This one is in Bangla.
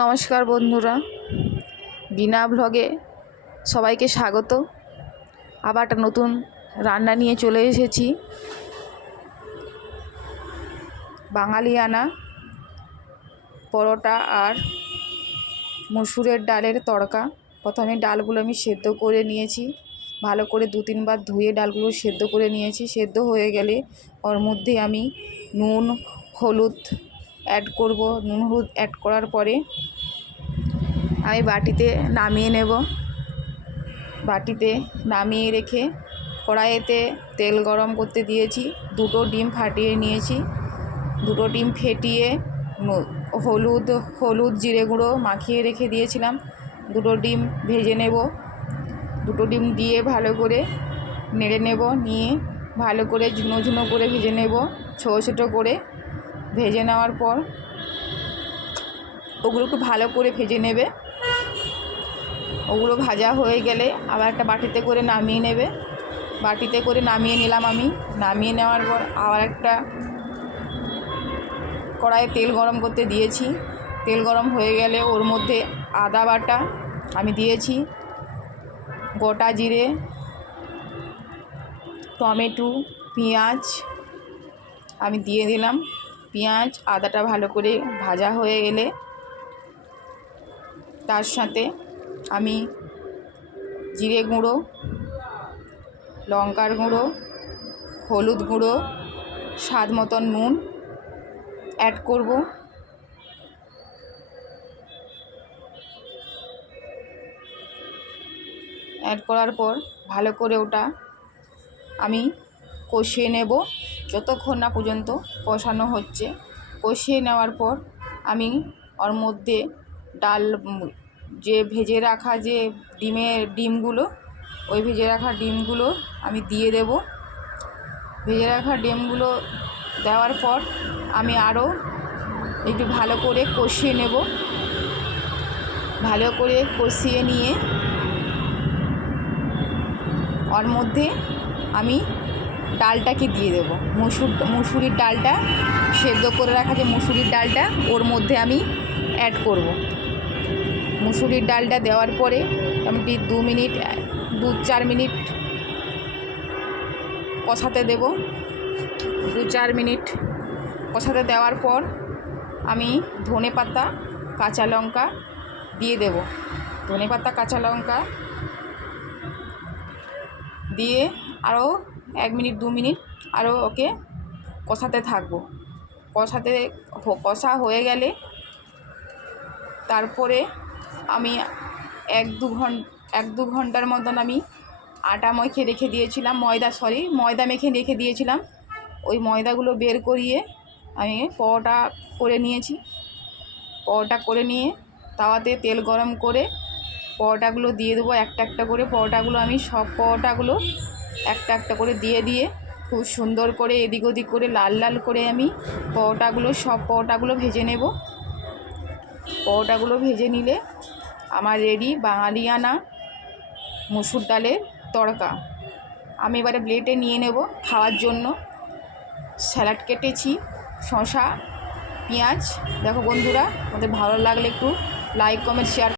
নমস্কার বন্ধুরা, বিনা ব্লগে সবাইকে স্বাগত। আবার একটা নতুন রান্না নিয়ে চলে এসেছি। বাঙালিয়ানা পরোটা আর মসুরের ডালের তড়কা। প্রথমে ডালগুলো আমি সেদ্ধ করে নিয়েছি, ভালো করে 2-3 বার ধুয়ে ডালগুলো সেদ্ধ করে নিয়েছি। সেদ্ধ হয়ে গেলে ওর মধ্যে আমি নুন হলুদ অ্যাড করব। নুন হলুদ অ্যাড করার পরে আমি বাটিতে নামিয়ে নেব। বাটিতে নামিয়ে রেখে কড়াইতে তেল গরম করতে দিয়েছি। 2টো ডিম ফাটিয়ে নিয়েছি। 2টো ডিম ফেটিয়ে হলুদ জিরে গুঁড়ো মাখিয়ে রেখে দিয়েছিলাম। 2টো ডিম ভেজে নেব। 2টো ডিম দিয়ে ভালো করে নেড়ে নেব। নিয়ে ভালো করে ঝুনো ঝুনো করে ভেজে নেব, ছোটো ছোটো করে। ভেজে নেওয়ার পর ওগুলোকে ভালো করে ভেজে নেবে। ওগুলো ভাজা হয়ে গেলে আবার একটা বাটিতে করে নামিয়ে নেবে। বাটিতে করে নামিয়ে নিলাম আমি। নামিয়ে নেওয়ার পর আবার একটা কড়াইয়ে তেল গরম করতে দিয়েছি। তেল গরম হয়ে গেলে ওর মধ্যে আদা বাটা আমি দিয়েছি, গোটা জিরে, টমেটো, পেঁয়াজ আমি দিয়ে দিলাম। পেঁয়াজ আদাটা ভালো করে ভাজা হয়ে গেলে তার সাথে আমি জিরে গুঁড়ো, লঙ্কার গুঁড়ো, হলুদ গুঁড়ো, স্বাদ মতন নুন অ্যাড করব। অ্যাড করার পর ভালো করে ওটা আমি কষিয়ে নেব যতক্ষণ না পর্যন্ত কষানো হচ্ছে। কষিয়ে নেওয়ার পর আমি ওর মধ্যে যে ভেজে রাখা যে ডিমগুলো, ওই ভেজে রাখা ডিমগুলো আমি দিয়ে দেব। ভেজে রাখা ডিমগুলো দেওয়ার পর আমি আরও একটু ভালো করে কষিয়ে নেব। ভালো করে কষিয়ে নিয়ে ওর মধ্যে আমি ডালটাকে দিয়ে দেব। মুসুরির ডালটা, সেদ্ধ করে রাখা যে মুসুরির ডালটা ওর মধ্যে আমি অ্যাড করব। মুসুরির ডালটা দেওয়ার পরে মোটামুটি 2-4 মিনিট কষাতে দেব। 2-4 মিনিট কষাতে দেওয়ার পর আমি ধনেপাতা কাঁচা লঙ্কা দিয়ে দেব। ধনেপাতা কাঁচা লঙ্কা দিয়ে আরও 1 মিনিট 2 মিনিট আরও ওকে কষাতে থাকবো। কষা হয়ে গেলে তারপরে আমি 1-2 ঘন্টার মতন আমি আটা মেখে রেখে দিয়েছিলাম, ময়দা মেখে রেখে দিয়েছিলাম। ওই ময়দাগুলো বের করিয়ে আমি পরোটা করে নিয়েছি। পরোটা করে নিয়ে তাওয়াতে তেল গরম করে পরোটাগুলো দিয়ে দেবো একটা একটা করে। পরোটাগুলো আমি সব পরোটাগুলো একটা একটা করে দিয়ে খুব সুন্দর করে এদিক ওদিক করে লাল লাল করে আমি সব পরোটাগুলো ভেজে নেব। পরোটাগুলো ভেজে নিলে আমার রেডি বাঙালিয়ানা মসুর ডালের তড়কা। আমি এবারে প্লেটে নিয়ে নেব খাওয়ার জন্য। স্যালাড কেটেছি, শসা, পেঁয়াজ। দেখো বন্ধুরা, আমাদের ভালো লাগলে একটু লাইক কমেন্ট শেয়ার